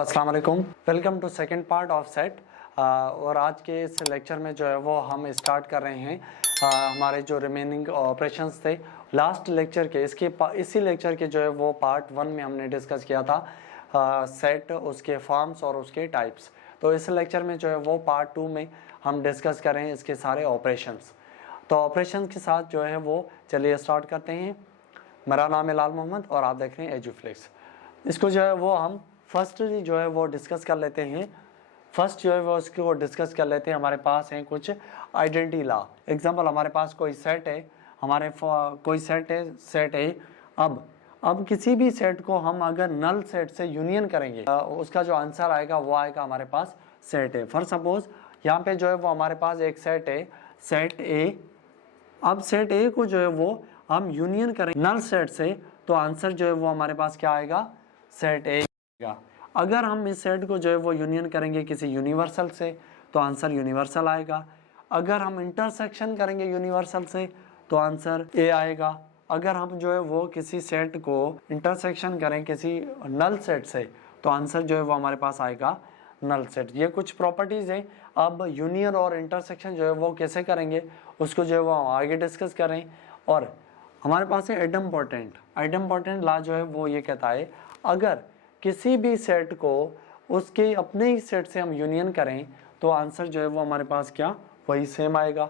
अस्सलाम वालेकुम, welcome to second part of set. और आज के इस लेक्चर में जो है वो हम स्टार्ट कर रहे हैं हमारे जो रिमेनिंग ऑपरेशंस थे लास्ट लेक्चर के। इसी लेक्चर के जो है वो पार्ट 1 में हमने डिस्कस किया था सेट, उसके फॉर्म्स और उसके टाइप्स। तो इस लेक्चर में जो है वो पार्ट 2 में हम डिस्कस कर रहे हैं इसके सारे ऑपरेशंस। तो ऑपरेशंस के साथ जो है वो चलिए स्टार्ट करते हैं। मेरा नाम है लाल मोहम्मद और आप देख रहे हैं एजुफ्लेक्स। इसको जो है वो हम फर्स्ट जो है वो डिस्कस कर लेते हैं। फर्स्ट जो है वो इसको डिस्कस कर लेते हैं। हमारे पास है कुछ आइडेंटिटी लॉ। एग्जांपल, हमारे पास कोई सेट है, कोई सेट है। अब किसी भी सेट को हम अगर नल सेट से यूनियन करेंगे उसका जो आंसर आएगा वो आएगा हमारे पास सेट है। फॉर सपोज यहाँ पे जो है वो हमारे पास एक सेट है, सेट ए। अब सेट ए को जो है वो हम यूनियन करेंगे नल सेट से तो आंसर जो है वो हमारे पास क्या आएगा, सेट ए। अगर हम इस सेट को जो है वो यूनियन करेंगे किसी यूनिवर्सल से तो आंसर यूनिवर्सल आएगा। अगर हम इंटरसेक्शन करेंगे यूनिवर्सल से तो आंसर ए आएगा। अगर हम जो है वो किसी सेट को इंटरसेक्शन करें किसी नल सेट से तो आंसर जो है वो हमारे पास आएगा नल सेट। ये कुछ प्रॉपर्टीज हैं। अब यूनियन और इंटरसेक्शन जो है वो कैसे करेंगे उसको जो है वो हम आगे डिस्कस करें। और हमारे पास है आइडम्पोर्टेंट लॉ जो है वो ये कहता है अगर किसी भी सेट को उसके अपने ही सेट से हम यूनियन करें तो आंसर जो है वो हमारे पास क्या, वही सेम आएगा।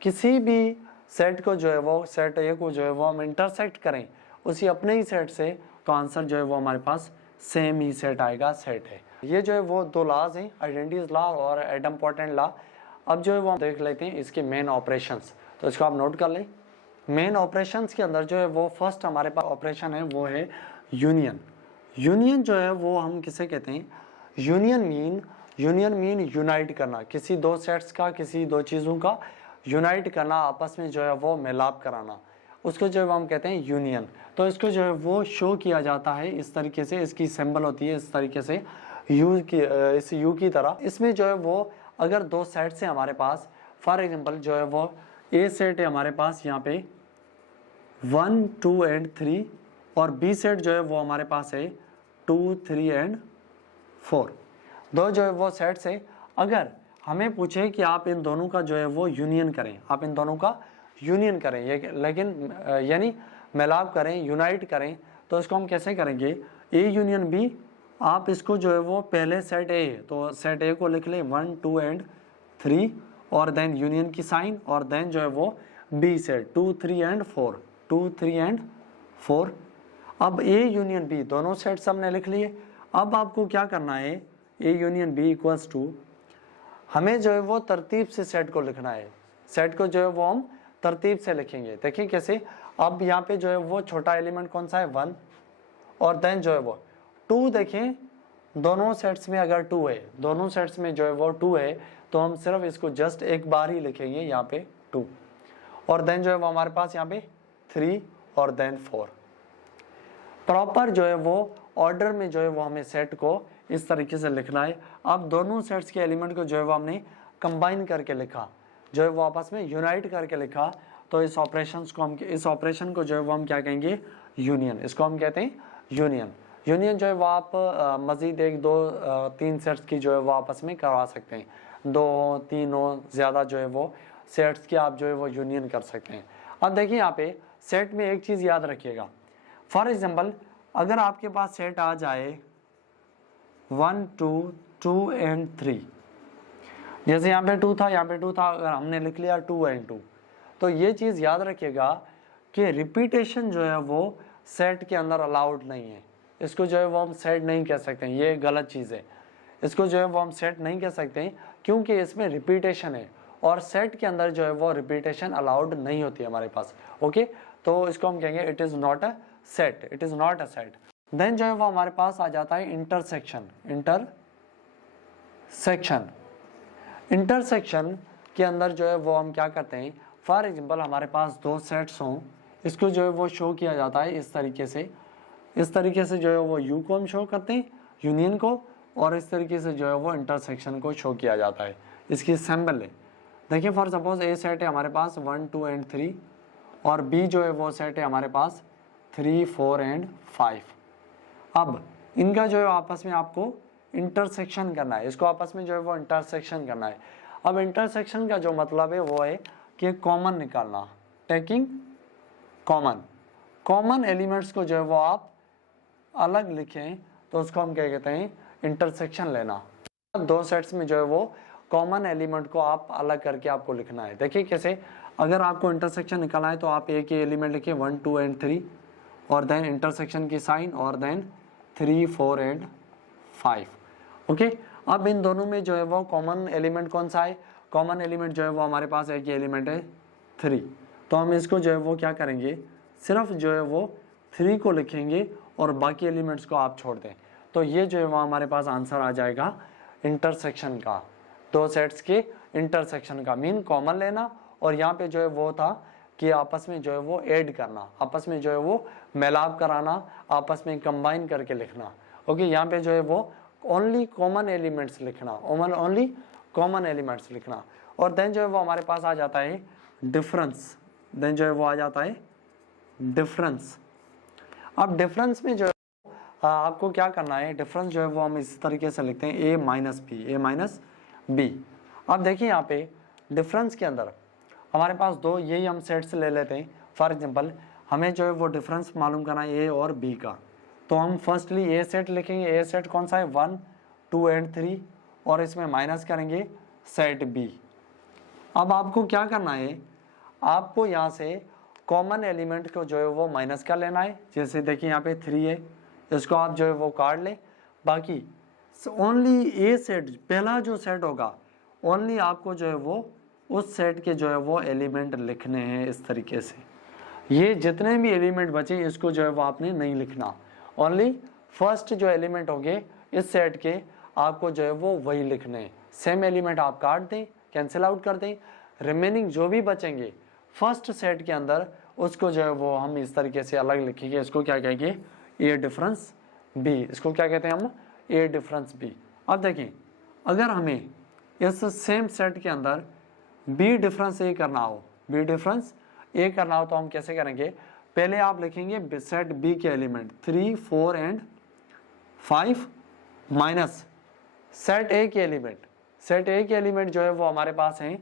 किसी भी सेट को जो है वो सेट ए को जो है वो हम इंटरसेक्ट करें उसी अपने ही सेट से तो आंसर जो है वो हमारे पास सेम ही सेट आएगा, सेट है। ये जो है वो दो लॉज हैं, आइडेंटिटी लॉ और आइडम्पोर्टेंट लॉ। अब जो है वो हम देख लेते हैं इसके मेन ऑपरेशंस। तो इसको आप नोट कर लें। मेन ऑपरेशंस के अंदर जो है वो फर्स्ट हमारे पास ऑपरेशन है वो है यूनियन। यूनियन जो है वो हम किसे कहते हैं, यूनियन मीन यूनाइट करना, किसी दो सेट्स का, किसी दो चीज़ों का यूनाइट करना, आपस में जो है वो मिलाप कराना, उसको जो है वो हम कहते हैं यूनियन। तो इसको जो है वो शो किया जाता है इस तरीके से, इसकी सिंबल होती है इस तरीके से इस यू की तरह। इसमें जो है वो अगर दो सेट्स हैं हमारे पास, फॉर एग्जाम्पल जो है वो ए सेट है हमारे पास यहाँ पे 1, 2 एंड 3 और बी सेट जो है वो हमारे पास है 2, 3 एंड 4। दो जो है वो सेट्स है। अगर हमें पूछे कि आप इन दोनों का जो है वो यूनियन करें, आप इन दोनों का यूनियन करें लेकिन यानी मिलाप करें, यूनाइट करें, तो इसको हम कैसे करेंगे, ए यूनियन बी। आप इसको जो है वो पहले सेट ए है तो सेट ए को लिख लें 1, 2 एंड 3 और देन यूनियन की साइन और देन जो है वो बी सेट 2, 3 एंड 4, 2, 3 एंड 4। अब ए यूनियन बी दोनों सेट्स हमने लिख लिए। अब आपको क्या करना है, A union B equals to, हमें जो है वो तरतीब से सेट को लिखना है। सेट को जो है वो हम तरतीब से लिखेंगे। देखिए कैसे। अब यहाँ पे जो है वो छोटा एलिमेंट कौन सा है, 1 और देन जो है वो 2। देखें दोनों सेट्स में अगर 2 है, दोनों सेट्स में जो है वो 2 है तो हम सिर्फ इसको जस्ट एक बार ही लिखेंगे यहाँ पे 2 और देन जो है वो हमारे पास यहाँ पे 3 और देन 4। प्रॉपर जो है वो ऑर्डर में जो है वो हमें सेट को इस तरीके से लिखना है। अब दोनों सेट्स के एलिमेंट को जो है वो हमने कंबाइन करके लिखा, जो है वो आपस में यूनाइट करके लिखा, तो इस ऑपरेशन को जो है वो हम क्या कहेंगे, यूनियन। इसको हम कहते हैं यूनियन। यूनियन जो है वो आप मजीद 1, 2, 3 सेट्स की जो है वो आपस में करवा सकते हैं। 2, 3 ज़्यादा जो है वो सेट्स की आप जो है वो यूनियन कर सकते हैं। अब देखिए यहाँ पे सेट में एक चीज़ याद रखिएगा। फॉर एग्जाम्पल अगर आपके पास सेट आ जाए 1, 2, 2 एंड 3, जैसे यहाँ पे 2 था, यहाँ पे 2 था, अगर हमने लिख लिया 2 एंड 2, तो ये चीज़ याद रखिएगा कि रिपीटेशन जो है वो सेट के अंदर अलाउड नहीं है। इसको जो है वो हम सेट नहीं कह सकते हैं, ये गलत चीज़ है। इसको जो है वो हम सेट नहीं कह सकते हैं क्योंकि इसमें रिपीटेशन है और सेट के अंदर जो है वो रिपीटेशन अलाउड नहीं होती है हमारे पास। ओके, तो इसको हम कहेंगे it is not a set, it is not a set. Then जो है वो हमारे पास आ जाता है इंटरसेक्शन के अंदर जो है वो हम क्या करते हैं, फॉर एग्जांपल हमारे पास दो सेट्स हों, इसको जो है वो शो किया जाता है इस तरीके से जो है वो यू को हम शो करते हैं, यूनियन को, और इस तरीके से जो है वो इंटरसेक्शन को शो किया जाता है। इसकी सिंबल है। देखिए फॉर सपोज ए सेट है हमारे पास 1, 2 एंड 3 और बी जो है वो सेट है हमारे पास 3, 4 एंड 5। अब इनका जो है आपस में आपको इंटरसेक्शन करना है, इसको आपस में जो है वो इंटरसेक्शन करना है। अब इंटरसेक्शन का जो मतलब है वो है कि कॉमन निकालना, टेकिंग कॉमन एलिमेंट्स को जो है वो आप अलग लिखें तो उसको हम क्या कहते हैं, इंटरसेक्शन लेना। दो सेट्स में जो है वो कॉमन एलिमेंट को आप अलग करके आपको लिखना है। देखिए कैसे, अगर आपको इंटरसेक्शन निकालना है तो आप एक ही एलिमेंट लिखिए 1 2 एंड 3 और देन इंटरसेक्शन की साइन और देन 3 4 एंड 5। ओके, अब इन दोनों में जो है वो कॉमन एलिमेंट कौन सा है, कॉमन एलिमेंट जो है वो हमारे पास एक ही एलिमेंट है 3, तो हम इसको जो है वो क्या करेंगे, सिर्फ जो है वो 3 को लिखेंगे और बाकी एलिमेंट्स को आप छोड़ दें। तो ये जो है वो हमारे पास आंसर आ जाएगा इंटरसेक्शन का, दो सेट्स के इंटरसेक्शन का, मीन कॉमन लेना और यहाँ पे जो है वो था कि आपस में जो है वो ऐड करना, आपस में जो है वो मिलाप कराना, आपस में कंबाइन करके लिखना। ओके, यहाँ पे जो है वो ओनली कॉमन एलिमेंट्स लिखना, ओनली कॉमन एलिमेंट्स लिखना। और देन जो है वो हमारे पास आ जाता है डिफरेंस, देन जो है वो आ जाता है डिफरेंस। अब डिफरेंस में जो है आपको क्या करना है, डिफरेंस जो है वो हम इस तरीके से लिखते हैं a माइनस बी। अब देखिए यहाँ पे डिफरेंस के अंदर हमारे पास दो, यही हम सेट्स ले लेते हैं। फॉर एग्जांपल हमें जो है वो डिफरेंस मालूम करना है a और b का, तो हम फर्स्टली ए सेट लिखेंगे। ए सेट कौन सा है, 1 2 एंड 3 और इसमें माइनस करेंगे सेट b। अब आपको क्या करना है, आपको यहाँ से कॉमन एलिमेंट को जो है वो माइनस कर लेना है। जैसे देखिए यहाँ पे 3 है, इसको आप जो है वो काट लें। बाकी ओनली ए सेट, पहला जो सेट होगा ओनली आपको जो है वो उस सेट के जो है वो एलिमेंट लिखने हैं इस तरीके से। ये जितने भी एलिमेंट बचे इसको जो है वो आपने नहीं लिखना, ओनली फर्स्ट जो एलिमेंट होंगे इस सेट के आपको जो है वो वही लिखने हैं। सेम एलिमेंट आप काट दें, कैंसिल आउट कर दें, रिमेनिंग जो भी बचेंगे फर्स्ट सेट के अंदर उसको जो है वो हम इस तरीके से अलग लिखेंगे। इसको क्या कहेंगे, ए डिफरेंस बी, इसको क्या कहते हैं हम, ए डिफरेंस बी। अब देखें, अगर हमें इस सेम सेट के अंदर बी डिफरेंस ए करना हो, बी डिफरेंस ए करना हो तो हम कैसे करेंगे, पहले आप लिखेंगे सेट बी के एलिमेंट 3 4 एंड 5 माइनस सेट ए के एलिमेंट, सेट ए के एलिमेंट जो है वो हमारे पास हैं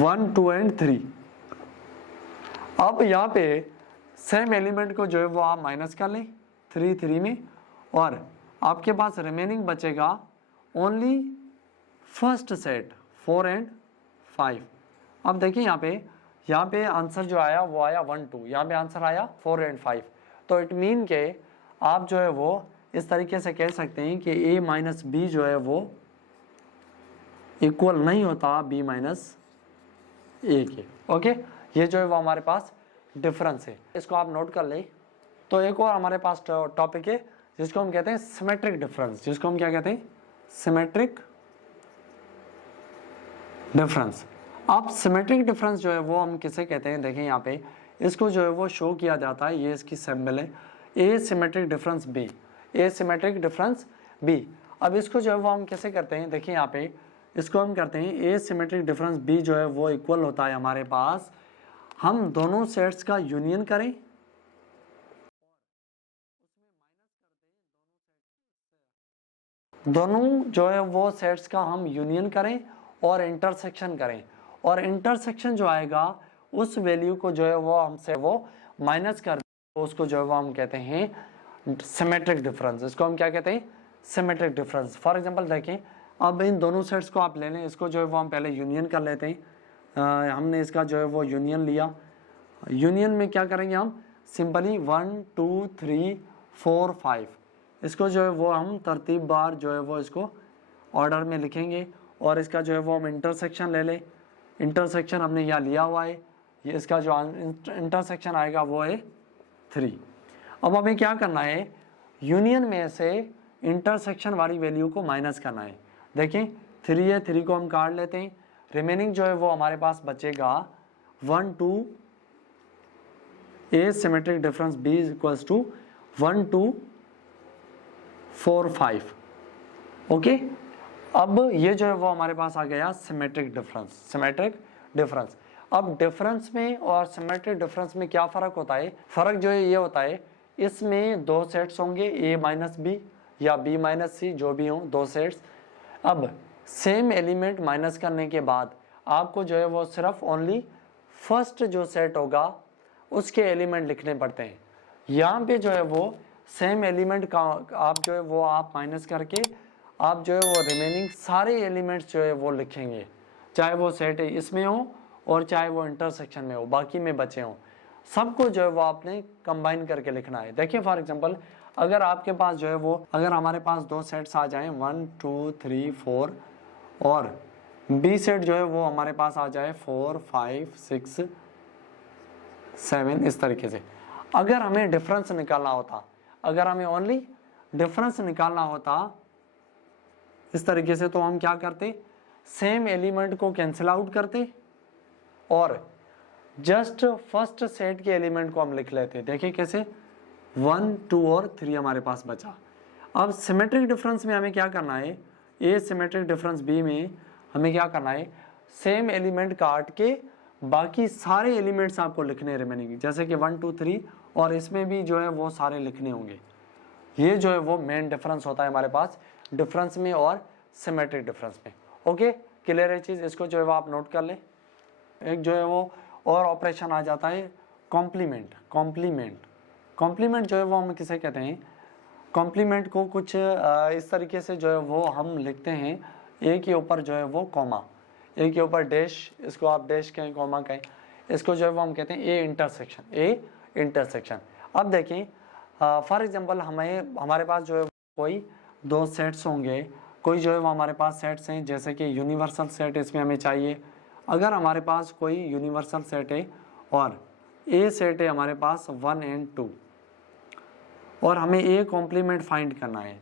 1 2 एंड 3। अब यहाँ पे सेम एलिमेंट को जो है वो आप माइनस कर लें 3 3 में, और आपके पास रिमेनिंग बचेगा ओनली फर्स्ट सेट 4 एंड 5। अब देखिए यहाँ पे आंसर जो आया वो आया 1 2, यहाँ पे आंसर आया 4 एंड 5। तो इट मीन के आप जो है वो इस तरीके से कह सकते हैं कि a माइनस बी जो है वो इक्वल नहीं होता b माइनस ए के। ओके, ये जो है वो हमारे पास डिफरेंस है, इसको आप नोट कर ले। तो एक और हमारे पास टॉपिक है जिसको हम कहते हैं सिमेट्रिक डिफरेंस, जिसको हम क्या कहते हैं, सिमेट्रिक डिफरेंस। अब सिमेट्रिक डिफरेंस जो है वो हम किसे कहते हैं, देखें यहाँ पे इसको जो है वो शो किया जाता है, ये इसकी सिंबल है ए सिमेट्रिक डिफरेंस बी, ए सिमेट्रिक डिफरेंस बी। अब इसको जो है वो हम कैसे करते हैं, देखिए यहाँ पे इसको हम करते हैं ए सिमेट्रिक डिफरेंस बी जो है वो इक्वल होता है हमारे पास, हम दोनों सेट्स का यूनियन करें, दोनों जो है वो सेट्स का हम यूनियन करें और इंटरसेक्शन करें, और इंटरसेक्शन जो आएगा उस वैल्यू को जो है वो हमसे वो माइनस कर दें, उसको जो है वो हम कहते हैं सिमेट्रिक डिफरेंस। इसको हम क्या कहते हैं, सिमेट्रिक डिफरेंस। फॉर एग्जांपल देखें, अब इन दोनों सेट्स को आप ले लें, इसको जो है वो हम पहले यूनियन कर लेते हैं। हमने इसका जो है वो यूनियन लिया, यूनियन में क्या करेंगे हम, सिंपली 1 2 3 4 5, इसको जो है वो हम तरतीब बार जो है वो इसको ऑर्डर में लिखेंगे, और इसका जो है वो हम इंटरसेक्शन ले लें। इंटरसेक्शन हमने यहाँ लिया हुआ है, ये इसका जो इंटरसेक्शन आएगा वो है 3। अब हमें क्या करना है, यूनियन में से इंटरसेक्शन वाली वैल्यू को माइनस करना है। देखें 3 है, 3 को हम काट लेते हैं, रिमेनिंग जो है वो हमारे पास बचेगा 1 2 A symmetric difference B equals to 1 2 4 5। Okay, अब ये जो है वो हमारे पास आ गया सिमेट्रिक डिफरेंस, सिमेट्रिक डिफरेंस। अब डिफरेंस में और सिमेट्रिक डिफरेंस में क्या फ़र्क होता है, फ़र्क जो है ये होता है, इसमें दो सेट्स होंगे, ए माइनस बी या बी माइनस सी, जो भी हों दो सेट्स। अब सेम एलिमेंट माइनस करने के बाद आपको जो है वो सिर्फ ओनली फर्स्ट जो सेट होगा उसके एलिमेंट लिखने पड़ते हैं। यहाँ पे जो है वो सेम एलिमेंट का आप जो है वो आप माइनस करके आप जो है वो रिमेनिंग सारे एलिमेंट्स जो है वो लिखेंगे, चाहे वो सेट इसमें हो और चाहे वो इंटरसेक्शन में हो, बाकी में बचे हों, सबको जो है वो आपने कंबाइन करके लिखना है। देखिए फॉर एग्जांपल अगर आपके पास जो है वो अगर हमारे पास दो सेट्स आ जाएं 1 2 3 4 और बी सेट जो है वो हमारे पास आ जाए 4 5 6 7 इस तरीके से। अगर हमें डिफरेंस निकालना होता, अगर हमें ओनली डिफरेंस निकालना होता इस तरीके से, तो हम क्या करते, सेम एलिमेंट को कैंसिल आउट करते और जस्ट फर्स्ट सेट के एलिमेंट को हम लिख लेते। देखिए कैसे, 1 2 और 3 हमारे पास बचा। अब सिमेट्रिक डिफरेंस में हमें क्या करना है, ए सिमेट्रिक डिफरेंस बी में हमें क्या करना है, सेम एलिमेंट काट के बाकी सारे एलिमेंट्स आपको लिखने रिमेनिंग, जैसे कि 1 2 3 और इसमें भी जो है वो सारे लिखने होंगे। ये जो है वो मेन डिफरेंस होता है हमारे पास डिफरेंस में और सिमेट्रिक डिफरेंस में। ओके, क्लियर है चीज़, इसको जो है वो आप नोट कर लें। एक जो है वो और ऑपरेशन आ जाता है कॉम्प्लीमेंट। कॉम्प्लीमेंट जो है वो हम किसे कहते हैं, कॉम्प्लीमेंट को कुछ इस तरीके से जो है वो हम लिखते हैं, ए के ऊपर जो है वो कॉमा, ए के ऊपर डैश, इसको आप डैश कहें कॉमा कहें, इसको जो है वो हम कहते हैं ए इंटरसेक्शन। अब देखें फॉर एग्जांपल हमारे पास जो है कोई दो सेट्स होंगे, कोई जो है वो हमारे पास सेट्स हैं, जैसे कि यूनिवर्सल सेट इसमें हमें चाहिए। अगर हमारे पास कोई यूनिवर्सल सेट है और ए सेट है हमारे पास 1 और 2 और हमें ए कॉम्प्लीमेंट फाइंड करना है,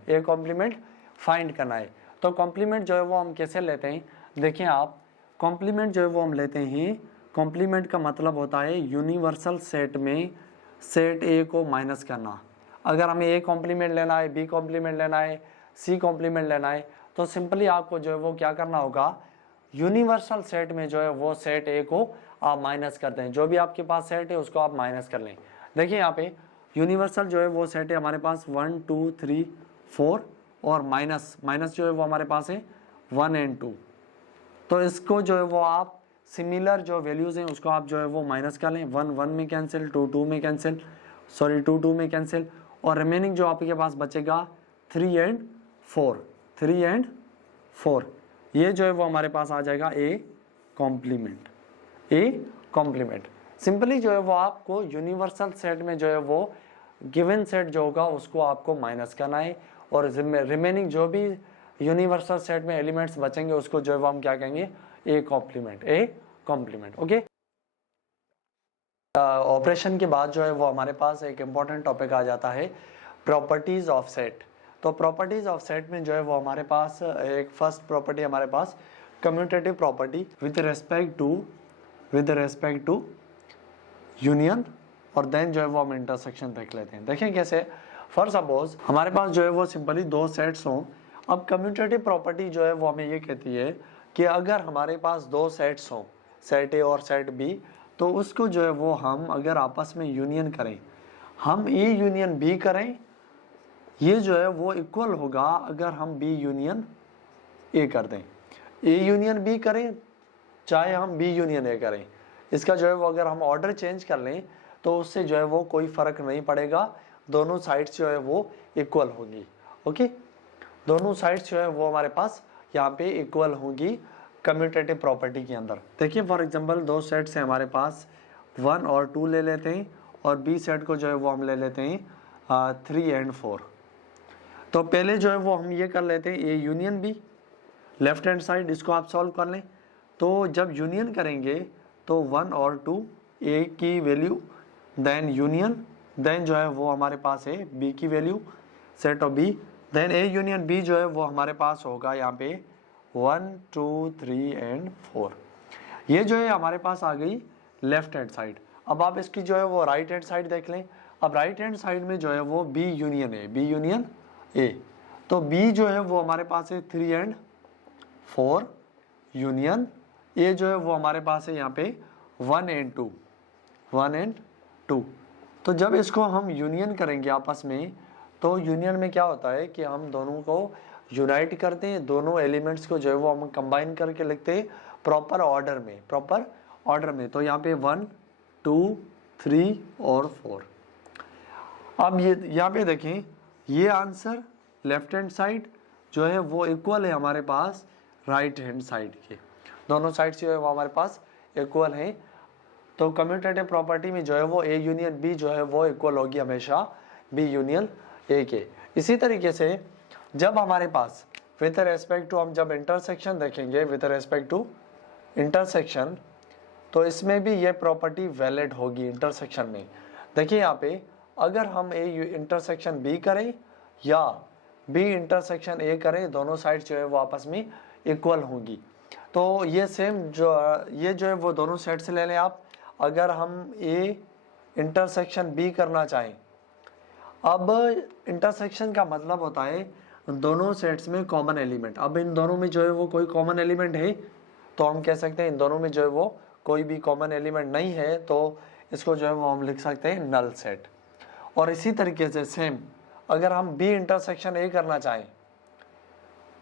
तो कॉम्प्लीमेंट जो है वो हम कैसे लेते हैं, देखिए आप, कॉम्प्लीमेंट जो है वो हम लेते हैं, कॉम्प्लीमेंट का मतलब होता है यूनिवर्सल सेट में सेट ए को माइनस करना। अगर हमें ए कॉम्प्लीमेंट लेना है, बी कॉम्प्लीमेंट लेना है, सी कॉम्प्लीमेंट लेना है, तो सिंपली आपको जो है वो क्या करना होगा, यूनिवर्सल सेट में जो है वो सेट ए को आप माइनस कर दें, जो भी आपके पास सेट है उसको आप माइनस कर लें। देखिए यहाँ पे यूनिवर्सल जो है वो सेट है हमारे पास 1 2 3 4 और माइनस जो है वो हमारे पास है 1 और 2, तो इसको जो है वो आप सिमिलर जो वैल्यूज़ हैं उसको आप जो है वो माइनस कर लें। 1 1 में कैंसिल, 2 2 में कैंसिल, 2 में कैंसिल, और रिमेनिंग जो आपके पास बचेगा 3 और 4, ये जो है वो हमारे पास आ जाएगा ए कॉम्प्लीमेंट। सिंपली जो है वो आपको यूनिवर्सल सेट में जो है वो गिवन सेट जो होगा उसको आपको माइनस करना है और रिमेनिंग जो भी यूनिवर्सल सेट में एलिमेंट्स बचेंगे उसको जो है वो हम क्या कहेंगे, ए कॉम्प्लीमेंट। ओके, ऑपरेशन के बाद जो है वो हमारे पास एक इम्पॉर्टेंट टॉपिक आ जाता है प्रॉपर्टीज ऑफ सेट। तो प्रॉपर्टीज ऑफ सेट में जो है वो हमारे पास एक फर्स्ट प्रॉपर्टी हमारे पास commutative property with respect to union, और देन जो है वो हम इंटरसेक्शन देख लेते हैं। देखें कैसे, फॉर सपोज हमारे पास जो है वो सिंपली दो सेट्स हों। अब कम्यूटेटिव प्रॉपर्टी जो है वो हमें ये कहती है कि अगर हमारे पास दो सेट्स हों, सेट ए और सेट बी, तो उसको जो है वो हम अगर आपस में यूनियन करें, हम ए यूनियन बी करें, ये जो है वो इक्वल होगा अगर हम बी यूनियन ए कर दें। ए यूनियन बी करें चाहे हम बी यूनियन ए करें, इसका जो है वो अगर हम ऑर्डर चेंज कर लें तो उससे जो है वो कोई फ़र्क नहीं पड़ेगा, दोनों साइड्स जो है वो इक्वल होंगी। ओके, दोनों साइड्स जो है वो हमारे पास यहाँ पे इक्वल होंगी कम्यूटेटिव प्रॉपर्टी के अंदर। देखिए फॉर एग्जांपल दो सेट्स हैं हमारे पास, 1 और 2 ले लेते हैं और बी सेट को जो है वो हम ले लेते हैं 3 और 4। तो पहले जो है वो हम ये कर लेते हैं A union B, left hand side इसको आप सॉल्व कर लें। तो जब यूनियन करेंगे तो 1 और 2 ए की वैल्यू, देन यूनियन, देन जो है वो हमारे पास है बी की value, set of B, then A union B जो है वो हमारे पास होगा यहाँ पे 1 2 3 और 4। ये जो है हमारे पास आ गई लेफ्ट हैंड साइड। अब आप इसकी जो है वो राइट हैंड साइड देख लें। अब राइट हैंड साइड में जो है वो बी यूनियन ए, तो बी जो है वो हमारे पास है 3 और 4 यूनियन, ए जो है वो हमारे पास है यहाँ पे 1 और 2। तो जब इसको हम यूनियन करेंगे आपस में, तो यूनियन में क्या होता है कि हम दोनों को यूनाइट करते हैं, दोनों एलिमेंट्स को जो है वो हम कंबाइन करके लिखते हैं प्रॉपर ऑर्डर में। तो यहाँ पे 1 2 3 और 4। अब ये यहाँ पे देखें, ये आंसर लेफ्ट हैंड साइड जो है वो इक्वल है हमारे पास राइट हैंड साइड के, दोनों साइड जो है वो हमारे पास इक्वल है। तो कम्यूटेटिव प्रॉपर्टी में जो है वो ए यूनियन बी जो है वो इक्वल होगी हमेशा बी यूनियन ए के। इसी तरीके से जब हमारे पास विद रेस्पेक्ट टू हम जब इंटरसेक्शन देखेंगे विद रेस्पेक्ट टू इंटरसेक्शन, तो इसमें भी ये प्रॉपर्टी वैलिड होगी इंटरसेक्शन में। देखिए यहाँ पे अगर हम ए इंटरसेक्शन बी करें या बी इंटरसेक्शन ए करें, दोनों साइड जो है वो आपस में इक्वल होंगी। तो ये सेम जो है वो दोनों साइड से ले लें आप। अगर हम ए इंटरसेक्शन बी करना चाहें, अब इंटरसेक्शन का मतलब होता है दोनों सेट्स में कॉमन एलिमेंट। अब इन दोनों में जो है वो कोई कॉमन एलिमेंट है तो हम कह सकते हैं इन दोनों में जो है वो कोई भी कॉमन एलिमेंट नहीं है, तो इसको जो है वो हम लिख सकते हैं नल सेट। और इसी तरीके से सेम अगर हम बी इंटरसेक्शन ए करना चाहें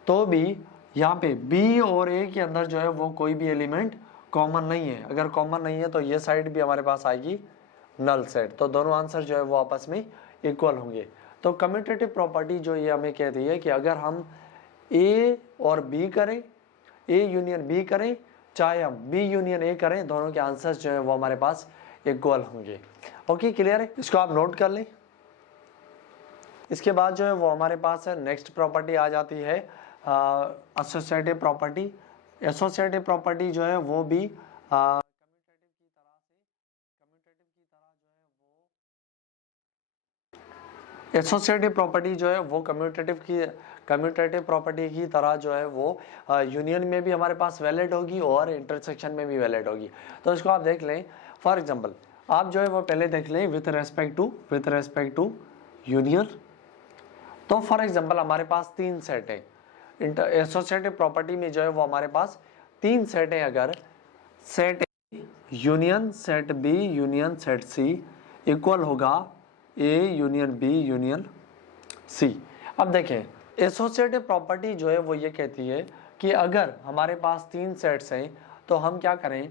तो भी यहाँ पे बी और ए के अंदर जो है वो कोई भी एलिमेंट कॉमन नहीं है। अगर कॉमन नहीं है तो ये साइड भी हमारे पास आएगी नल सेट। तो दोनों आंसर जो है वो आपस में इक्वल होंगे। तो कम्यूटेटिव प्रॉपर्टी जो ये हमें कहती है कि अगर हम ए और बी करें, ए यूनियन बी करें, चाहे हम बी यूनियन ए करें, दोनों के आंसर्स जो है वो हमारे पास इक्वल होंगे। ओके, क्लियर है? इसको आप नोट कर लें। इसके बाद जो है वो हमारे पास नेक्स्ट प्रॉपर्टी आ जाती है एसोसिएटिव प्रॉपर्टी। एसोसिएटिव प्रॉपर्टी जो है वो भी एसोसिएटिव प्रॉपर्टी जो है वो कम्यूटेटिव प्रॉपर्टी की तरह जो है वो यूनियन में भी हमारे पास वैलिड होगी और इंटरसेक्शन में भी वैलिड होगी। तो इसको आप देख लें। फॉर एग्जांपल आप जो है वो पहले देख लें विथ रेस्पेक्ट टू यूनियन। तो फॉर एग्जांपल हमारे पास 3 सेट है। एसोसिएटिव प्रॉपर्टी में जो है वो हमारे पास 3 सेट है। अगर set A union set B union set C equal होगा A union B union C. अब देखें एसोसिएटिव प्रॉपर्टी जो है वो ये कहती है कि अगर हमारे पास 3 सेट्स हैं तो हम क्या करें,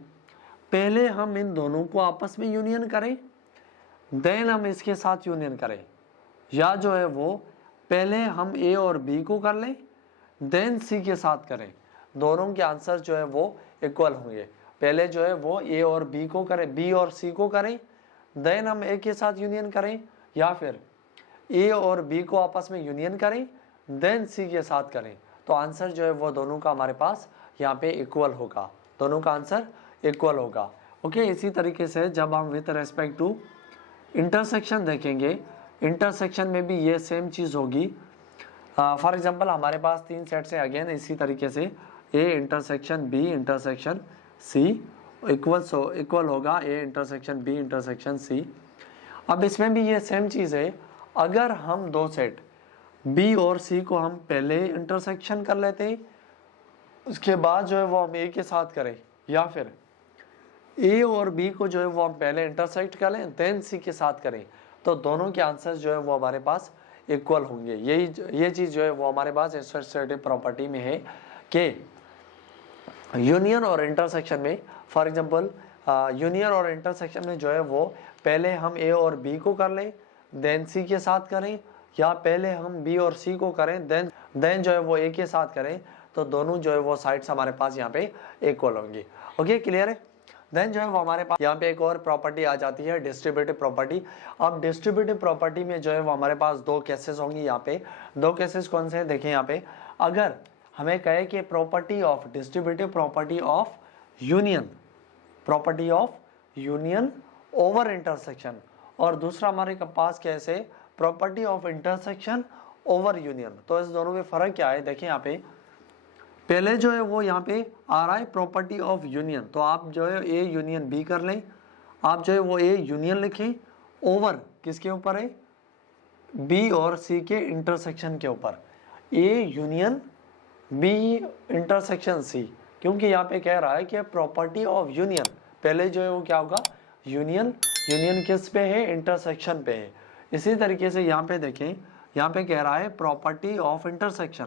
पहले हम इन दोनों को आपस में यूनियन करें, देन हम इसके साथ यूनियन करें, या जो है वो पहले हम ए और बी को कर लें देन सी के साथ करें। दोनों के आंसर जो है वो इक्वल होंगे। पहले जो है वो ए और बी को करें, बी और सी को करें, देन हम ए के साथ यूनियन करें, या फिर ए और बी को आपस में यूनियन करें देन सी के साथ करें। तो आंसर जो है वो दोनों का हमारे पास यहाँ पे इक्वल होगा, दोनों का आंसर इक्वल होगा। ओके, इसी तरीके से जब हम विथ रेस्पेक्ट टू इंटरसेक्शन देखेंगे, इंटरसेक्शन में भी ये सेम चीज़ होगी। फॉर एग्जांपल हमारे पास 3 सेट्स हैं। अगेन इसी तरीके से A intersection B intersection C equal होगा A intersection B intersection C. अब इसमें भी ये सेम चीज़ है। अगर हम 2 सेट बी और सी को हम पहले इंटरसेक्शन कर लेते हैं, उसके बाद जो है वो हम ए के साथ करें, या फिर ए और बी को जो है वो हम पहले इंटरसेक्ट कर लें देन सी के साथ करें, तो दोनों के आंसर्स जो है वो हमारे पास इक्वल होंगे। ये चीज़ जो है वो हमारे पास एसोसिएटिव प्रॉपर्टी में है कि यूनियन और इंटरसेक्शन में, फॉर एग्जांपल यूनियन और इंटरसेक्शन में जो है वो पहले हम ए और बी को कर लें देन सी के साथ करें, या पहले हम बी और सी को करें देन जो है वो ए के साथ करें, तो दोनों जो है वो साइड्स हमारे पास यहाँ पे इक्वल होंगी। ओके, क्लियर है? देन जो है वो हमारे पास यहाँ पे एक और प्रॉपर्टी आ जाती है डिस्ट्रीब्यूटिव प्रॉपर्टी। अब डिस्ट्रीब्यूटिव प्रॉपर्टी में जो है वो हमारे पास 2 केसेस होंगी। यहाँ पे 2 केसेस कौन से हैं देखें। यहाँ पे अगर हमें कहे कि property of distributive property of union over intersection, और दूसरा हमारे पास कैसे property of intersection over union. तो इस दोनों में फर्क क्या है देखिए। यहाँ पे पहले जो है वो यहाँ पे आ रहा है प्रॉपर्टी ऑफ यूनियन, तो आप जो है ए यूनियन बी कर लें, आप जो है वो ए यूनियन लिखें ओवर किसके ऊपर है, बी और सी के इंटरसेक्शन के ऊपर, A union B intersection C, क्योंकि यहाँ पे कह रहा है कि प्रॉपर्टी ऑफ यूनियन, पहले जो है वो क्या होगा यूनियन यूनियन किस पे है, इंटरसेक्शन पे है। इसी तरीके से यहाँ पे देखें, यहाँ पे कह रहा है property of intersection,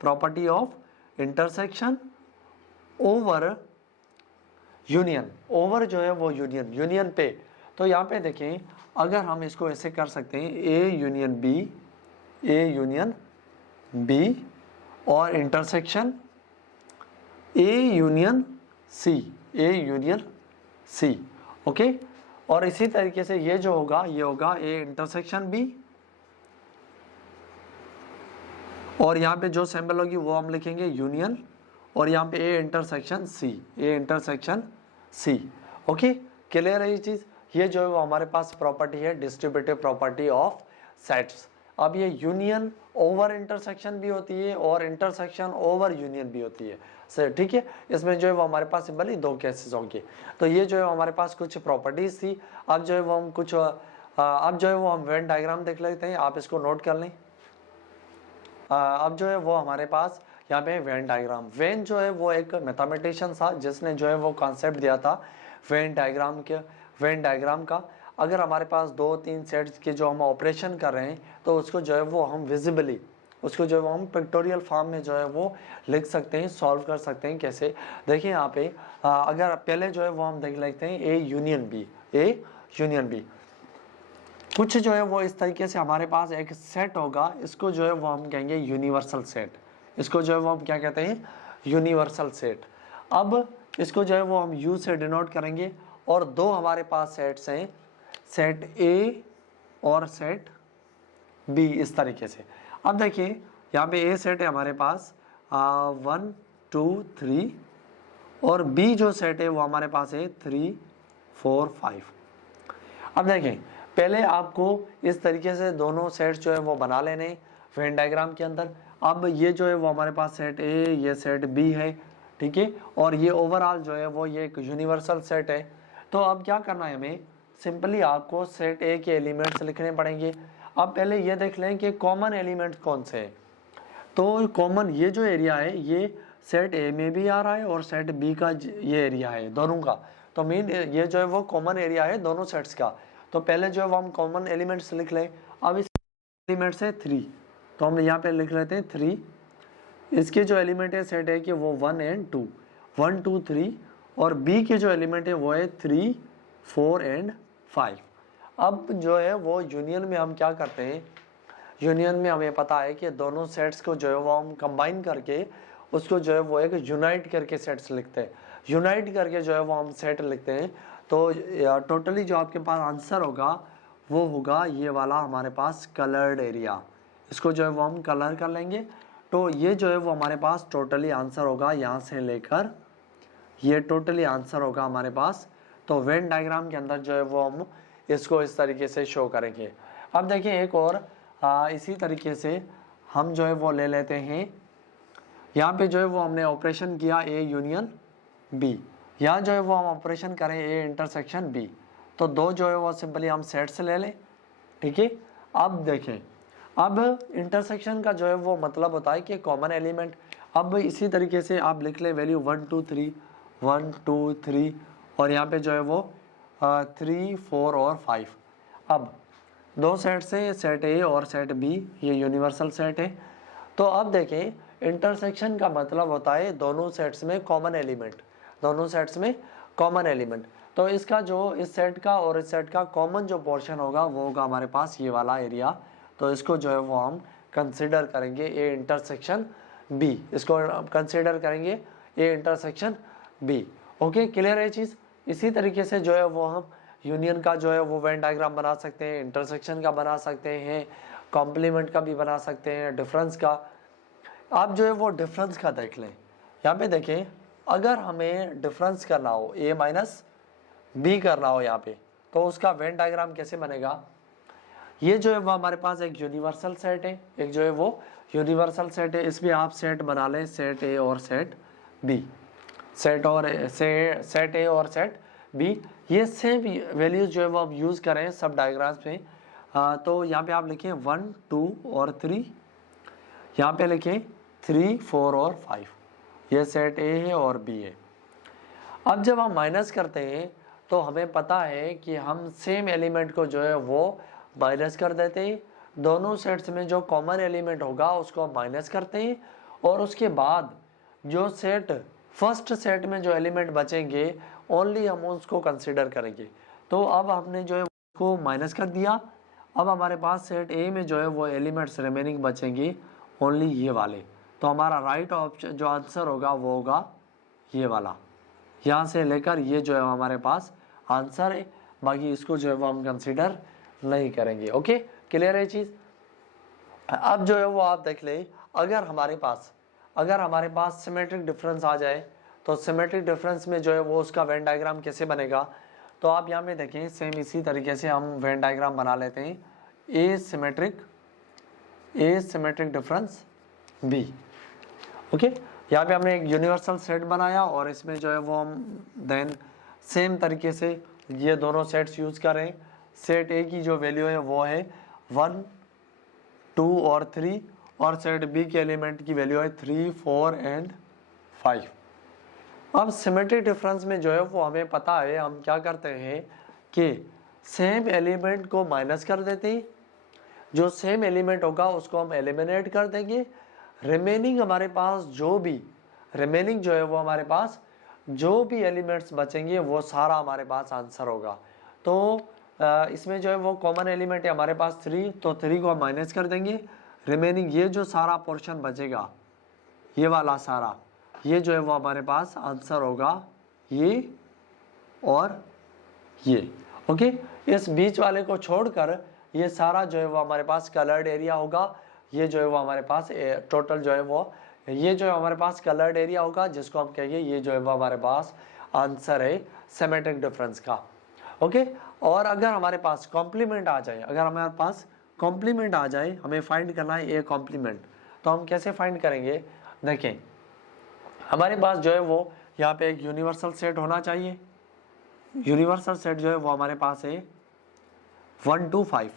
property of intersection over union, over जो है वो यूनियन, यूनियन पे। तो यहाँ पे देखें, अगर हम इसको ऐसे कर सकते हैं A union B, A union B और intersection A union C, A union C, okay. और इसी तरीके से ये जो होगा ये होगा ए इंटरसेक्शन बी, और यहाँ पे जो सिंबल होगी वो हम लिखेंगे यूनियन, और यहाँ पे A intersection C, A intersection C, okay. Clear है ये चीज़। ये जो है वो हमारे पास प्रॉपर्टी है डिस्ट्रीब्यूटिव प्रॉपर्टी ऑफ सेट्स। अब ये यूनियन ओवर इंटरसेक्शन भी होती है और इंटरसेक्शन ओवर यूनियन भी होती है सर, ठीक है। इसमें जो है वो हमारे पास सिंपली दो केसेस होंगे। तो ये जो है हमारे पास कुछ प्रॉपर्टीज थी। अब जो है वो हम कुछ अब जो है वो हम वेन डायग्राम देख लेते हैं, आप इसको नोट कर लें। अब जो है वो हमारे पास यहाँ पे वेन डायग्राम, वेन जो है वो एक मैथमेटिशियन था जिसने जो है वो कॉन्सेप्ट दिया था वेन डायग्राम के, वेन डायग्राम का। अगर हमारे पास 2-3 सेट्स के जो हम ऑपरेशन कर रहे हैं तो उसको जो है वो हम विजिबली, उसको जो है वो हम पिक्टोरियल फॉर्म में जो है वो लिख सकते हैं, सॉल्व कर सकते हैं। कैसे, देखिए यहाँ पे अगर पहले जो है वो हम देख लेते हैं A union B, A union B. कुछ जो है वो इस तरीके से हमारे पास एक सेट होगा, इसको जो है वो हम कहेंगे यूनिवर्सल सेट, इसको जो है वो हम क्या कहते हैं, यूनिवर्सल सेट। अब इसको जो है वो हम यू से डिनोट करेंगे, और दो हमारे पास सेट्स हैं, सेट ए और सेट बी, इस तरीके से। अब देखिए यहाँ पे ए सेट है हमारे पास 1 2 3, और बी जो सेट है वो हमारे पास है 3 4 5। अब देखें, पहले आपको इस तरीके से दोनों सेट्स जो है वो बना लेने वेन डायग्राम के अंदर। अब ये जो है वो हमारे पास सेट ए, ये सेट बी है, ठीक है, और ये ओवरऑल जो है वो ये एक यूनिवर्सल सेट है। तो अब क्या करना है हमें, सिंपली आपको सेट ए के एलिमेंट्स लिखने पड़ेंगे। अब पहले ये देख लें कि कॉमन एलिमेंट कौन से हैं। तो कॉमन ये जो एरिया है ये सेट ए में भी आ रहा है और सेट बी का ये एरिया है दोनों का। तो मीन ये जो है वो कॉमन एरिया है दोनों सेट्स का। तो पहले जो है वो हम कॉमन एलिमेंट्स लिख लें। अब इस एलिमेंट्स है 3, तो हम यहाँ पे लिख लेते हैं 3। इसके जो एलिमेंट है सेट है कि वो 1 एंड 2, 1 2 3, और बी के जो एलिमेंट है वो है 3 4 एंड 5। अब जो है वो यूनियन में हम क्या करते हैं, यूनियन में हमें पता है कि दोनों सेट्स को जो है वो हम कंबाइन करके उसको जो है वो एक यूनाइट करके सेट्स लिखते हैं, यूनाइट करके जो है वो हम सेट लिखते हैं। तो टोटली जो आपके पास आंसर होगा वो होगा ये वाला हमारे पास कलर्ड एरिया, इसको जो है वो हम कलर कर लेंगे। तो ये जो है वो हमारे पास टोटली आंसर होगा यहाँ से लेकर ये टोटली आंसर होगा हमारे पास। तो वेन डायग्राम के अंदर जो है वो हम इसको इस तरीके से शो करेंगे। अब देखिए एक और इसी तरीके से हम जो है वो ले लेते हैं, यहाँ पे जो है वो हमने ऑपरेशन किया ए यूनियन बी, यहाँ जो है वो हम ऑपरेशन करें ए इंटरसेक्शन बी। तो दो जो है वो सिंपली हम सेट से ले लें, ठीक है। अब देखें, अब इंटरसेक्शन का जो है वो मतलब होता है कि कॉमन एलिमेंट। अब इसी तरीके से आप लिख लें वैल्यू 1 2 3, 1 2 3, और यहाँ पे जो है वो 3 4 और 5। अब दो सेट से सेट ए और सेट बी, ये यूनिवर्सल सेट है। तो अब देखें, इंटरसेक्शन का मतलब होता है दोनों सेट्स में कॉमन एलिमेंट, दोनों सेट्स में कॉमन एलिमेंट। तो इसका जो इस सेट का और इस सेट का कॉमन जो पोर्शन होगा वो होगा हमारे पास ये वाला एरिया। तो इसको जो है वो हम कंसिडर करेंगे ए इंटरसेक्शन बी, इसको कंसिडर करेंगे A intersection B. Okay, clear है चीज़। इसी तरीके से जो है वो हम यूनियन का जो है वो वेन डायग्राम बना सकते हैं, इंटरसेक्शन का बना सकते हैं, कॉम्प्लीमेंट का भी बना सकते हैं, डिफरेंस का। आप जो है वो डिफरेंस का देख लें, यहाँ पे देखें, अगर हमें डिफरेंस करना हो ए माइनस बी करना हो यहाँ पे, तो उसका वेन डायग्राम कैसे बनेगा। ये जो है वो हमारे पास एक यूनिवर्सल सेट है, एक जो है वो यूनिवर्सल सेट है, इसमें आप सेट बना लें सेट ए और सेट बी, सेट ए और सेट बी। ये सेम वैल्यूज जो है वो हम यूज़ करें सब डायग्राम्स में। तो यहाँ पे आप लिखें 1 2 और 3, यहाँ पे लिखें 3 4 और 5, ये सेट ए है और बी है। अब जब हम माइनस करते हैं तो हमें पता है कि हम सेम एलिमेंट को जो है वो माइनस कर देते हैं, दोनों सेट्स में जो कॉमन एलिमेंट होगा उसको हम माइनस करते हैं, और उसके बाद जो सेट फर्स्ट सेट में जो एलिमेंट बचेंगे ओनली हम उसको कंसीडर करेंगे। तो अब हमने जो है उसको माइनस कर दिया, अब हमारे पास सेट ए में जो है वो एलिमेंट्स रिमेनिंग बचेंगे ओनली ये वाले। तो हमारा राइट ऑप्शन जो आंसर होगा वो होगा ये वाला, यहाँ से लेकर ये जो है हमारे पास आंसर है, बाकी इसको जो है वो हम कंसीडर नहीं करेंगे। ओके, क्लियर है चीज़। अब जो है वो आप देख ले, अगर हमारे पास सिमेट्रिक डिफरेंस आ जाए तो सिमेट्रिक डिफरेंस में जो है वो उसका वेन डायग्राम कैसे बनेगा। तो आप यहाँ पे देखें, सेम इसी तरीके से हम वेन डायग्राम बना लेते हैं, ए सिमेट्रिक डिफरेंस बी। ओके, यहाँ पे हमने एक यूनिवर्सल सेट बनाया और इसमें जो है वो हम देन सेम तरीके से ये दोनों सेट्स यूज करें। सेट ए की जो वैल्यू है वो है 1, 2 और 3, और सेट बी के एलिमेंट की वैल्यू है 3, 4 एंड 5। अब सिमेट्रिक डिफरेंस में जो है वो हमें पता है, हम क्या करते हैं कि सेम एलिमेंट को माइनस कर देते हैं, जो सेम एलिमेंट होगा उसको हम एलिमिनेट कर देंगे, रिमेनिंग हमारे पास जो भी एलिमेंट्स बचेंगे वो सारा हमारे पास आंसर होगा। तो इसमें जो है वो कॉमन एलिमेंट है हमारे पास 3, तो 3 को हम माइनस कर देंगे, रिमेनिंग ये जो सारा पोर्शन बचेगा ये वाला सारा, ये जो है वो हमारे पास आंसर होगा ये और ये। ओके, इस बीच वाले को छोड़कर ये सारा जो है वो हमारे पास कलर्ड एरिया होगा, ये जो है वो हमारे पास टोटल जो है वो ये जो है हमारे पास कलर्ड एरिया होगा, जिसको हम कहेंगे ये जो है वो हमारे पास आंसर है सिमेट्रिक डिफरेंस का। ओके, और अगर हमारे पास कॉम्प्लीमेंट आ जाए, हमें फाइंड करना है ए कॉम्प्लीमेंट, तो हम कैसे फाइंड करेंगे। देखें, हमारे पास जो है वो यहाँ पे एक यूनिवर्सल सेट होना चाहिए, यूनिवर्सल सेट जो है वो हमारे पास है 1 2 5,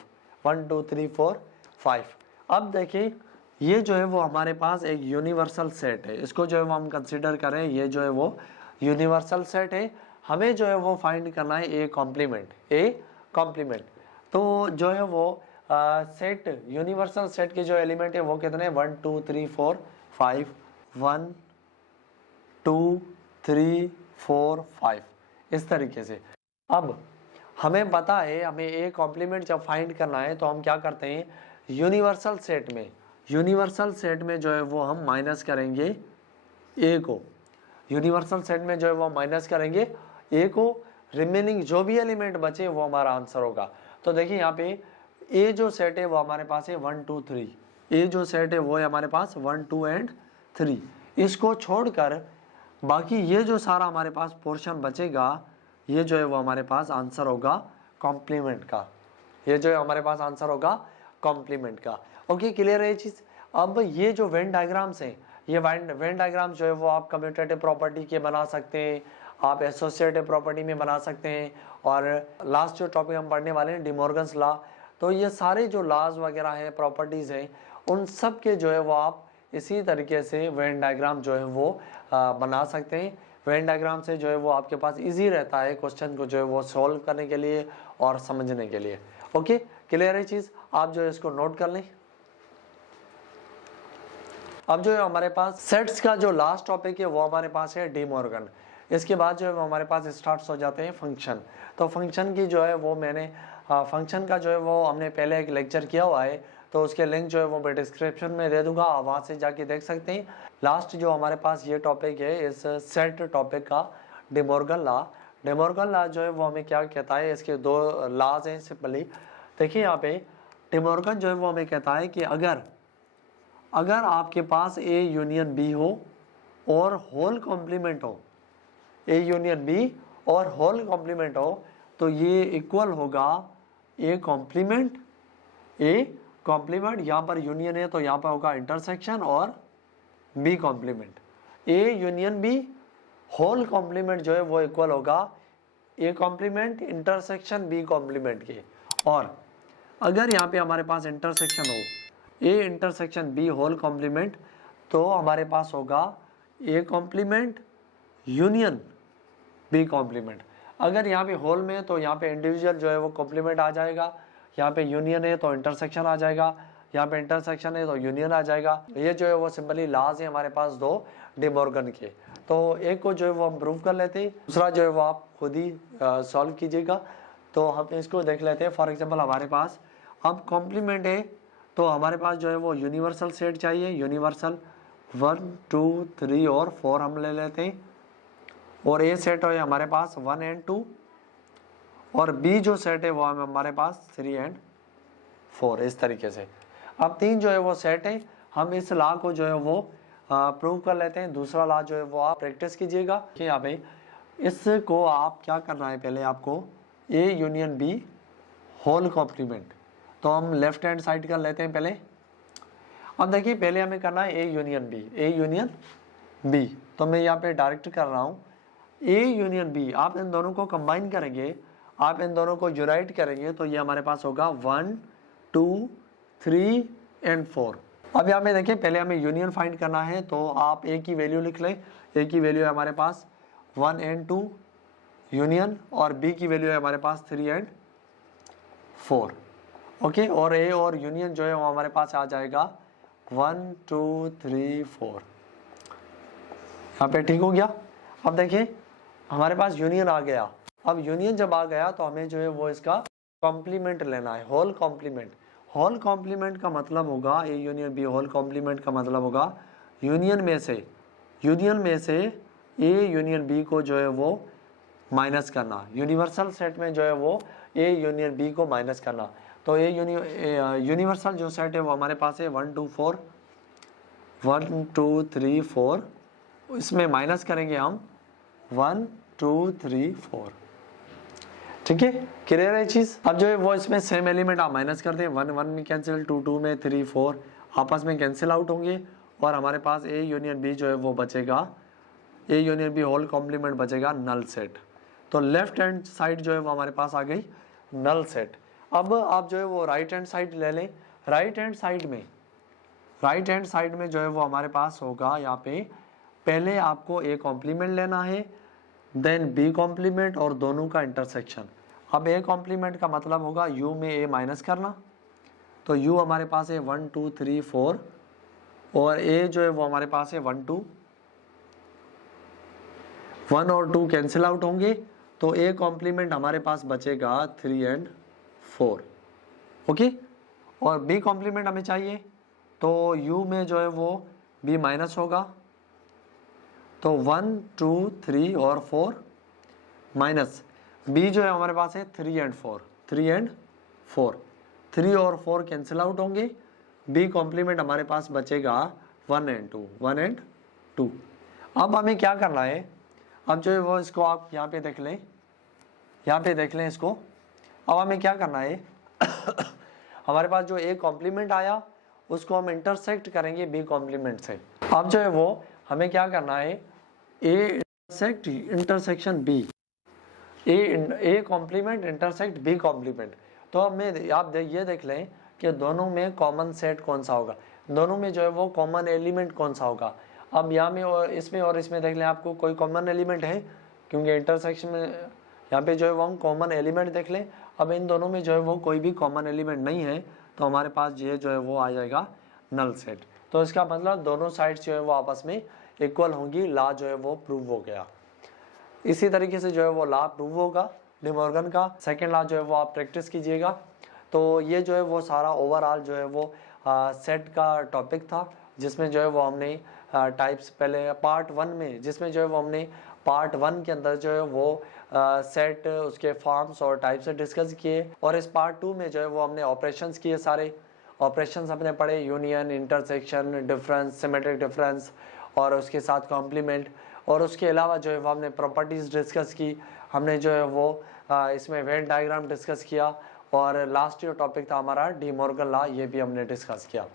1 2 3 4 5। अब देखिए, ये जो है वो हमारे पास एक यूनिवर्सल सेट है, इसको जो है वो हम कंसीडर करें, ये जो है वो यूनिवर्सल सेट है, हमें जो है वो फाइंड करना है ए कॉम्प्लीमेंट। तो जो है वो सेट यूनिवर्सल सेट के जो एलिमेंट है वो कितने 1 2 3 4 5, 1 2 3 4 5 इस तरीके से। अब हमें पता है हमें ए कॉम्प्लीमेंट जब फाइंड करना है तो हम क्या करते हैं, यूनिवर्सल सेट में जो है वो हम माइनस करेंगे ए को, यूनिवर्सल सेट में जो है वो माइनस करेंगे ए को, रिमेनिंग जो भी एलिमेंट बचे वो हमारा आंसर होगा। तो देखिए यहाँ पे ए जो सेट है वो हमारे पास है 1 2 3, ए जो सेट है वो है हमारे पास 1 2 एंड 3, इसको छोड़कर बाकी ये जो सारा हमारे पास पोर्शन बचेगा ये जो है वो हमारे पास आंसर होगा कॉम्प्लीमेंट का, ये जो है हमारे पास आंसर होगा कॉम्प्लीमेंट का। ओके, क्लियर है ये चीज़। अब ये जो वेन डायग्राम्स हैं, ये वेन डायग्राम जो है वो आप कम्यूटेटिव प्रॉपर्टी के बना सकते हैं, आप एसोसिएटिव प्रॉपर्टी में बना सकते हैं, और लास्ट जो टॉपिक हम पढ़ने वाले हैं डिमॉर्गन्स लॉ, तो ये सारे जो लॉज वगैरह हैं, प्रॉपर्टीज़ हैं, उन सब के जो है वो आप इसी तरीके से वेन डायग्राम जो है वो बना सकते हैं। वेन डायग्राम से जो है वो आपके पास इजी रहता है क्वेश्चन को जो है वो सॉल्व करने के लिए और समझने के लिए। ओके, क्लियर है चीज़, आप जो है इसको नोट कर लें। अब जो है हमारे पास सेट्स का जो लास्ट टॉपिक है वो हमारे पास है डी मॉर्गन। इसके बाद जो है वो हमारे पास स्टार्ट हो जाते हैं फंक्शन। तो फंक्शन की जो है वो मैंने फंक्शन का जो है वो हमने पहले एक लेक्चर किया हुआ है, तो उसके लिंक जो है वो मैं डिस्क्रिप्शन में दे दूंगा, आप वहाँ से जाके देख सकते हैं। लास्ट जो हमारे पास ये टॉपिक है इस सेट टॉपिक का डी मॉर्गन लॉ जो है वो हमें क्या कहता है, इसके दो लॉज हैं सिंपली। देखिए यहाँ पे डी मॉर्गन जो है वो हमें कहता है कि अगर आपके पास ए यूनियन बी हो और होल कॉम्प्लीमेंट हो, ए यूनियन बी और होल कॉम्प्लीमेंट हो, तो ये इक्वल होगा ए कॉम्प्लीमेंट, यहाँ पर यूनियन है तो यहाँ पर होगा इंटरसेक्शन और B complement. A union B whole complement जो है वो इक्वल होगा A complement intersection B complement के। और अगर यहाँ पे हमारे पास इंटरसेक्शन हो A intersection B whole complement, तो हमारे पास होगा A complement union B complement. अगर यहाँ पे होल में तो यहाँ पे इंडिविजुअल जो है वो कॉम्प्लीमेंट आ जाएगा, यहाँ पे यूनियन है तो इंटरसेक्शन आ जाएगा, यहाँ पे इंटरसेक्शन है तो यूनियन आ जाएगा। ये जो है वो सिंपली लॉज है हमारे पास दो डी मॉर्गन के। तो एक को जो है वो हम प्रूव कर लेते हैं, दूसरा जो है वो आप खुद ही सॉल्व कीजिएगा। तो हम इसको देख लेते हैं। फॉर एग्जांपल हमारे पास अब कॉम्प्लीमेंट है तो हमारे पास जो है वो यूनिवर्सल सेट चाहिए। यूनिवर्सल 1 2 3 और 4 हम ले लेते हैं, और ए सेट है हमारे पास 1 एंड 2, और बी जो सेट है वो हमारे पास 3 एंड 4। इस तरीके से अब 3 जो है वो सेट है। हम इस लॉ को जो है वो प्रूव कर लेते हैं। दूसरा लॉ जो है वो आप प्रैक्टिस कीजिएगा। यहाँ पे इसको आप क्या करना है, पहले आपको A union B whole complement. तो हम लेफ्ट हैंड साइड कर लेते हैं पहले। अब देखिए पहले हमें करना है A union B, A union B. तो मैं यहाँ पे डायरेक्ट कर रहा हूँ ए यूनियन बी। आप इन दोनों को कंबाइन करेंगे, आप इन दोनों को यूनाइट करेंगे तो ये हमारे पास होगा 1 2 3 एंड 4। अब यहाँ पे देखिए पहले हमें यूनियन फाइंड करना है, तो आप ए की वैल्यू लिख लें। ए की वैल्यू है हमारे पास 1 एंड 2 यूनियन, और बी की वैल्यू है हमारे पास 3 एंड 4। ओके, और ए और यूनियन जो है वो हमारे पास आ जाएगा 1 2 3 4। यहाँ पे ठीक हो गया। अब देखिए हमारे पास यूनियन आ गया। अब यूनियन जब आ गया तो हमें जो है वो इसका कॉम्प्लीमेंट लेना है, होल कॉम्प्लीमेंट। होल कॉम्प्लीमेंट का मतलब होगा A union B whole complement का मतलब होगा यूनियन में से ए यूनियन बी को जो है वो माइनस करना। यूनिवर्सल सेट में जो है वो ए यूनियन बी को माइनस करना। तो ए यूनिवर्सल जो सेट है वो हमारे पास है 1 2 4, 1 2 3 4। इसमें माइनस करेंगे हम 1 2 3 4। ठीक है, क्लियर है चीज। अब जो है वो इसमें सेम एलिमेंट आप माइनस कर दें। 1 1 में कैंसिल, 2 2 में, 3 4 आपस में कैंसिल आउट होंगे, और हमारे पास ए यूनियन बी जो है वो बचेगा, A union B whole complement बचेगा नल सेट। तो लेफ्ट हैंड साइड जो है वो हमारे पास आ गई नल सेट। अब आप जो है वो राइट हैंड साइड ले लें। राइट हैंड साइड में जो है वो हमारे पास होगा, यहाँ पे पहले आपको ए कॉम्प्लीमेंट लेना है, देन बी कॉम्प्लीमेंट और दोनों का इंटरसेक्शन। अब ए कॉम्प्लीमेंट का मतलब होगा यू में ए माइनस करना। तो यू हमारे पास है 1 2 3 4, और ए जो है वो हमारे पास है 1 2, 1 और 2 कैंसिल आउट होंगे, तो ए कॉम्प्लीमेंट हमारे पास बचेगा 3 एंड 4। ओके, और बी कॉम्प्लीमेंट हमें चाहिए, तो यू में जो है वो बी माइनस होगा। तो 1 2 3 और 4 माइनस बी जो है हमारे पास है 3 एंड 4, 3 एंड 4, 3 और 4 कैंसिल आउट होंगे। बी कॉम्प्लीमेंट हमारे पास बचेगा 1 एंड 2, 1 एंड 2। अब हमें क्या करना है, अब जो है वो इसको आप यहाँ पे देख लें, इसको। अब हमें क्या करना है हमारे पास जो ए कॉम्प्लीमेंट आया उसको हम इंटरसेक्ट करेंगे बी कॉम्प्लीमेंट से। अब जो है वो हमें क्या करना है, A intersection B, A complement intersect B complement. तो हमें आप ये देख लें कि दोनों में कॉमन सेट कौन सा होगा, दोनों में जो है वो कॉमन एलिमेंट कौन सा होगा। अब यहाँ में और इसमें देख लें आपको कोई कॉमन एलिमेंट है, क्योंकि इंटरसेक्शन में यहाँ पे जो है वो हम कॉमन एलिमेंट देख लें। अब इन दोनों में जो है वो कोई भी कॉमन एलिमेंट नहीं है, तो हमारे पास ये जो है वो आ जाएगा नल सेट। तो इसका मतलब दोनों साइड्स जो है वो आपस में इक्वल होंगी, लॉ जो है वो प्रूव हो गया। इसी तरीके से जो है वो लॉ प्रूव होगा डी मॉर्गन का। सेकेंड लॉ जो है वो आप प्रैक्टिस कीजिएगा। तो ये जो है वो सारा ओवरऑल जो है वो सेट का टॉपिक था, जिसमें जो है वो हमने टाइप्स पहले पार्ट 1 में, जिसमें जो है वो हमने पार्ट 1 के अंदर जो है वो सेट, उसके फॉर्म्स और टाइप्स डिस्कस किए, और इस पार्ट 2 में जो है वो हमने ऑपरेशंस किए, सारे ऑपरेशंस हमने पढ़े, union, intersection, difference, symmetric difference और उसके साथ कॉम्प्लीमेंट, और उसके अलावा जो है वो हमने प्रॉपर्टीज़ डिस्कस की, हमने जो है वो इसमें वेन डायग्राम डिस्कस किया, और लास्ट जो टॉपिक था हमारा डी मॉर्गन लॉ, ये भी हमने डिस्कस किया।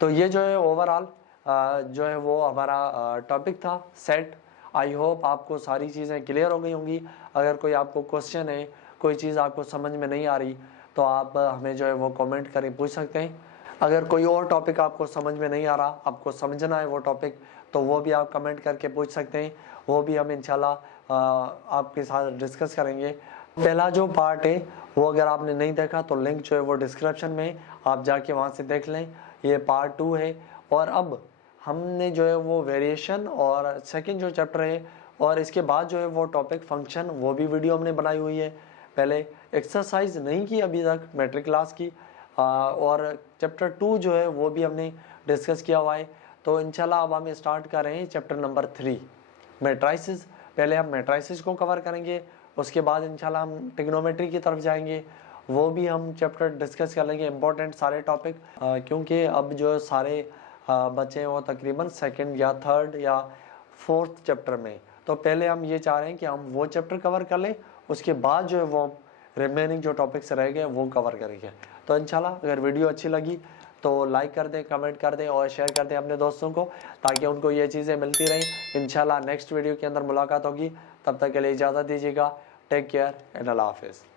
तो ये जो है ओवरऑल जो है वो हमारा टॉपिक था सेट। आई होप आपको सारी चीज़ें क्लियर हो गई होंगी। अगर कोई आपको क्वेश्चन है, कोई चीज़ आपको समझ में नहीं आ रही, तो आप हमें जो है वो कमेंट करें, पूछ सकते हैं। अगर कोई और टॉपिक आपको समझ में नहीं आ रहा, आपको समझना है वो टॉपिक, तो वो भी आप कमेंट करके पूछ सकते हैं, वो भी हम इंशाल्लाह आपके साथ डिस्कस करेंगे। पहला जो पार्ट है वो अगर आपने नहीं देखा तो लिंक जो है वो डिस्क्रिप्शन में, आप जाके वहाँ से देख लें। ये पार्ट 2 है। और अब हमने जो है वो वेरिएशन और सेकंड जो चैप्टर है, और इसके बाद जो है वो टॉपिक फंक्शन, वो भी वीडियो हमने बनाई हुई है। पहले एक्सरसाइज नहीं की अभी तक मैट्रिक क्लास की, और चैप्टर 2 जो है वो भी हमने डिस्कस किया हुआ है। तो इंशाल्लाह अब हम स्टार्ट कर रहे हैं चैप्टर नंबर 3 मैट्राइसिस। पहले हम मैट्राइसिस को कवर करेंगे, उसके बाद इंशाल्लाह हम ट्रिग्नोमेट्री की तरफ जाएंगे, वो भी हम चैप्टर डिस्कस कर लेंगे, इंपॉर्टेंट सारे टॉपिक, क्योंकि अब जो सारे बच्चे हैं वो तकरीबन सेकंड या थर्ड या फोर्थ चैप्टर में। तो पहले हम ये चाह रहे हैं कि हम वो चैप्टर कवर कर लें, उसके बाद जो है वो रिमेनिंग जो टॉपिक्स रह गए वो कवर करेंगे। तो इंशाल्लाह अगर वीडियो अच्छी लगी तो लाइक कर दें, कमेंट कर दें और शेयर कर दें अपने दोस्तों को, ताकि उनको ये चीज़ें मिलती रहें। इंशाल्लाह नेक्स्ट वीडियो के अंदर मुलाकात होगी, तब तक के लिए इजाज़त दीजिएगा। टेक केयर एंड अल्लाह हाफिज़।